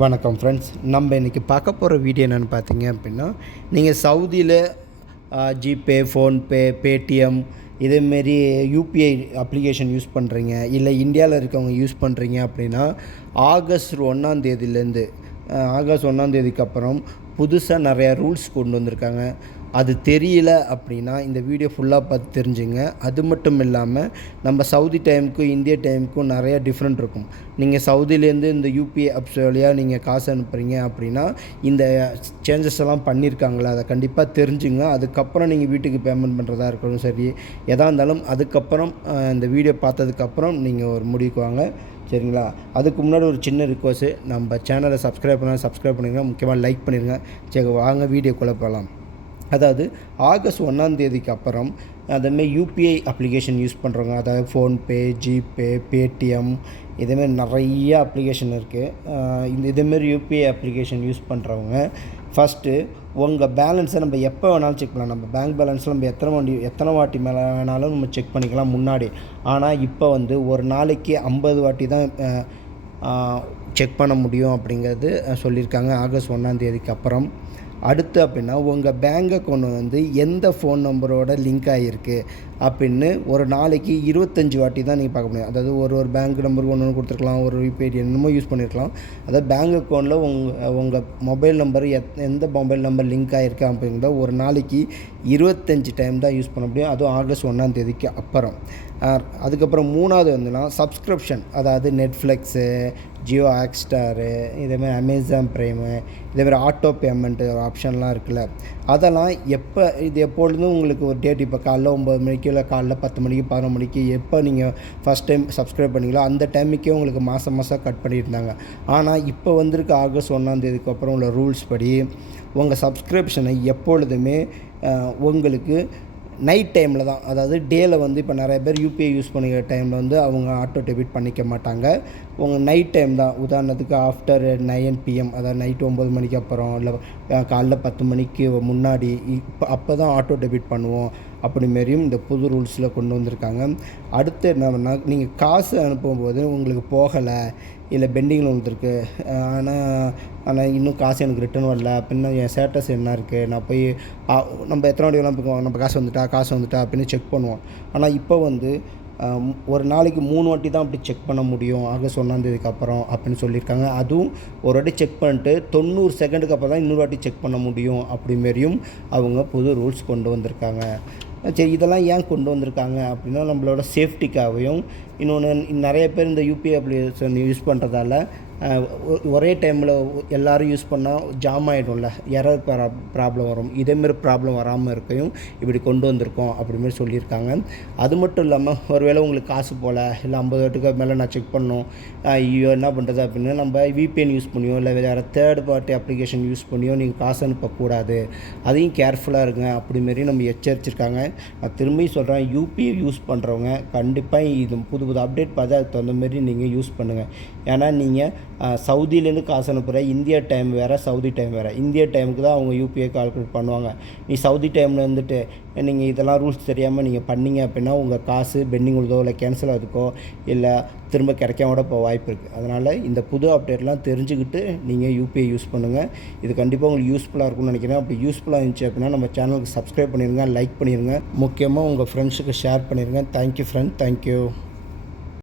வணக்கம் ஃப்ரெண்ட்ஸ். நம்ம இன்றைக்கி பார்க்க போகிற வீடியோ என்னென்னு பார்த்தீங்க அப்படின்னா, நீங்கள் சவுதியில் ஜிபே, ஃபோன்பே, பேடிஎம் இதேமாரி யூபிஐ அப்ளிகேஷன் யூஸ் பண்ணுறீங்க, இல்லை இந்தியாவில் இருக்கவங்க யூஸ் பண்ணுறீங்க அப்படின்னா, ஆகஸ்ட் 1 ஆகஸ்ட் 1 அப்புறம் புதுசாக நிறையா ரூல்ஸ் கொண்டு வந்திருக்காங்க. அது தெரியல அப்படின்னா இந்த வீடியோ ஃபுல்லாக பார்த்து தெரிஞ்சுங்க. அது மட்டும் இல்லாமல் நம்ம சவுதி டைமுக்கும் இந்திய டைமுக்கும் நிறையா டிஃப்ரெண்ட் இருக்கும். நீங்கள் சவுதியிலேருந்து இந்த யூபிஐ ஆப்ஸ் வழியாக நீங்கள் காசு அனுப்புகிறீங்க அப்படின்னா இந்த சேஞ்சஸ் எல்லாம் பண்ணியிருக்காங்களா, அதை கண்டிப்பாக தெரிஞ்சுங்க. அதுக்கப்புறம் நீங்கள் வீட்டுக்கு பேமெண்ட் பண்ணுறதா இருக்கட்டும், சரி எதாக இருந்தாலும் அதுக்கப்புறம் இந்த வீடியோ பார்த்ததுக்கப்புறம் நீங்கள் ஒரு முடிவுக்கு வாங்க, சரிங்களா? அதுக்கு முன்னாடி ஒரு சின்ன ரிக்வஸ்ட்டு, நம்ம சேனலை சப்ஸ்கிரைப் பண்ணிடுங்க, முக்கியமாக லைக் பண்ணிடுங்க. சரி வாங்க வீடியோக்குள்ளே போகலாம். அதாவது ஆகஸ்ட் 1 அப்புறம் அதேமாதிரி யூபிஐ அப்ளிகேஷன் யூஸ் பண்ணுறவங்க, அதாவது ஃபோன்பே, ஜிபே, பேடிஎம் இதேமாரி நிறைய அப்ளிகேஷன் இருக்குது. இதேமாரி யூபிஐ அப்ளிகேஷன் யூஸ் பண்ணுறவங்க ஃபஸ்ட்டு உங்கள் பேலன்ஸை நம்ம எப்போ வேணாலும் செக் பண்ணலாம். நம்ம பேங்க் பேலன்ஸில் நம்ம எத்தனை வாட்டி மேலே வேணாலும் நம்ம செக் பண்ணிக்கலாம் முன்னாடி. ஆனால் இப்போ ஒரு நாளைக்கு 50 வாட்டி தான் செக் பண்ண முடியும் அப்படிங்கிறது சொல்லியிருக்காங்க ஆகஸ்ட் 1 அப்புறம். அடுத்து அப்படின்னா உங்கள் பேங்க் அக்கௌண்ட் எந்த ஃபோன் நம்பரோட லிங்க் ஆகிருக்கு அப்படின்னு ஒரு நாளைக்கு 25 வாட்டி தான் நீங்கள் பார்க்க முடியும். அதாவது ஒரு பேங்க் நம்பருக்கு ஒன்று கொடுத்துருக்கலாம், ஒரு யூபிஐ என்னமோ யூஸ் பண்ணியிருக்கலாம். அதாவது பேங்க் அக்கௌண்ட்டில் உங்கள் மொபைல் நம்பர் எந்த மொபைல் நம்பர் லிங்க் ஆகிருக்கு அப்படிங்கிறத ஒரு நாளைக்கு 25 டைம் தான் யூஸ் பண்ண முடியும். அதுவும் ஆகஸ்ட் 1 அப்புறம். அதுக்கப்புறம் 3வது சப்ஸ்கிரிப்ஷன், அதாவது நெட்ஃப்ளிக்ஸு, ஜியோ ஹாட்ஸ்டாரு, இதேமாதிரி அமேசான் ப்ரைமு, இதேமாதிரி ஆட்டோ பேமெண்ட்டு ஆப்ஷன்லாம் இருக்குல்ல, அதெல்லாம் எப்பொழுதும் உங்களுக்கு ஒரு டேட், இப்போ காலைல 9 மணிக்கு இல்லை காலைல 10 மணிக்கு 11 மணிக்கு எப்போ நீங்கள் ஃபஸ்ட் டைம் சப்ஸ்கிரைப் பண்ணிங்களோ அந்த டைமுக்கே உங்களுக்கு மாதம் கட் பண்ணியிருந்தாங்க. ஆனால் இப்போ வந்திருக்க ஆகஸ்ட் 1 அப்புறம் உள்ள ரூல்ஸ் படி உங்கள் சப்ஸ்கிரிப்ஷனை எப்பொழுதுமே உங்களுக்கு நைட் டைமில் தான், அதாவது டேயில் இப்போ நிறைய பேர் யூபிஐ யூஸ் பண்ணிக்கிற டைமில் அவங்க ஆட்டோ டெபிட் பண்ணிக்க மாட்டாங்க. உங்கள் நைட் டைம் தான், உதாரணத்துக்கு ஆஃப்டர் 9 PM, அதாவது நைட்டு 9 மணிக்கு அப்புறம் இல்லை காலைல 10 மணிக்கு முன்னாடி அப்போ தான் ஆட்டோ டெபிட் பண்ணுவோம். அப்படிமாரியும் இந்த புது ரூல்ஸில் கொண்டு வந்திருக்காங்க. அடுத்து என்னன்னா, நீங்கள் காசு அனுப்பும்போது உங்களுக்கு போகலை இல்லை பெண்டிங்கில் வந்துருக்கு, ஆனால் இன்னும் காசு எனக்கு ரிட்டர்ன் வரல அப்படின்னா என் ஸ்டேட்டஸ் என்ன இருக்குது, நான் போய் நம்ம எத்தனை வாட்டி வேணால் நம்ம காசு வந்துட்டா அப்படின்னு செக் பண்ணுவோம். ஆனால் இப்போ ஒரு நாளைக்கு 3 வாட்டி தான் அப்படி செக் பண்ண முடியும் ஆகஸ்ட் 1 அப்புறம் அப்படின்னு சொல்லியிருக்காங்க. அதுவும் ஒரு வாட்டி செக் பண்ணிட்டு 90 செகண்டுக்கு அப்புறம் தான் இன்னொரு வாட்டி செக் பண்ண முடியும். அப்படிமாரியும் அவங்க புது ரூல்ஸ் கொண்டு வந்திருக்காங்க. சரி, இதெல்லாம் ஏன் கொண்டு வந்திருக்காங்க அப்படின்னா நம்மளோட சேஃப்டிக்காகவும், இன்னொன்று நிறைய பேர் இந்த யூபிஐ அப்ளிகேஷன் யூஸ் பண்ணுறதால ஒரே டைமில் எல்லோரும் யூஸ் பண்ணால் ஜாம் ஆகிடும்ல, எரர் ப்ராப்ளம் வரும். இதேமாரி ப்ராப்ளம் வராமல் இருக்கையும் இப்படி கொண்டு வந்திருக்கோம் அப்படிமாரி சொல்லியிருக்காங்க. அது மட்டும் இல்லாமல் ஒருவேளை உங்களுக்கு காசு போல் இல்லை 50 வாட்டுக்கு மேலே நான் செக் பண்ணோம், ஐயோ என்ன பண்ணுறது அப்படின்னா நம்ம விபிஎன் யூஸ் பண்ணியோ இல்லை வேறு தேர்ட் பார்ட்டி அப்ளிகேஷன் யூஸ் பண்ணியோ நீங்கள் காசு அனுப்பக்கூடாது. அதையும் கேர்ஃபுல்லாக இருங்க அப்படிமாரி நம்ம எச்சரிச்சிருக்காங்க. நான் திரும்பி சொல்கிறேன், யூபிஐ யூஸ் பண்ணுறவங்க கண்டிப்பாக இது புது அப்டேட் பார்த்து அதுக்கு தகுந்த மாரி நீங்கள் யூஸ் பண்ணுங்கள். ஏன்னா நீங்கள் சவுதியிலேருந்து காசு அனுப்புகிற இந்தியா டைம் வேறு, சவுதி டைம் வேறு. இந்தியா டைமுக்கு தான் அவங்க யூபிஐ கால்குலேட் பண்ணுவாங்க. நீ சவுதி டைமில் நீங்கள் இதெல்லாம் ரூல்ஸ் தெரியாமல் நீங்கள் பண்ணீங்க அப்படின்னா உங்கள் காசு பெண்டிங் உள்ளதோ இல்லை கேன்சல் ஆகுதுக்கோ இல்லை திரும்ப கிடைக்காம கூட இப்போ வாய்ப்பு இருக்குது. அதனால் இந்த புது அப்டேட்லாம் தெரிஞ்சுக்கிட்டு நீங்கள் யூபிஐ யூஸ் பண்ணுங்கள். இது கண்டிப்பாக உங்களுக்கு யூஸ்ஃபுல்லாக இருக்கும்னு நினைக்கிறேன். அப்படி யூஸ்ஃபுல்லாக இருந்துச்சு அப்படின்னா நம்ம சேனலுக்கு சப்ஸ்கிரைப் பண்ணிடுங்க, லைக் பண்ணிடுங்க, முக்கியமாக உங்கள் ஃப்ரெண்ட்ஸுக்கு ஷேர் பண்ணிடுங்க. Thank you friend, thank you.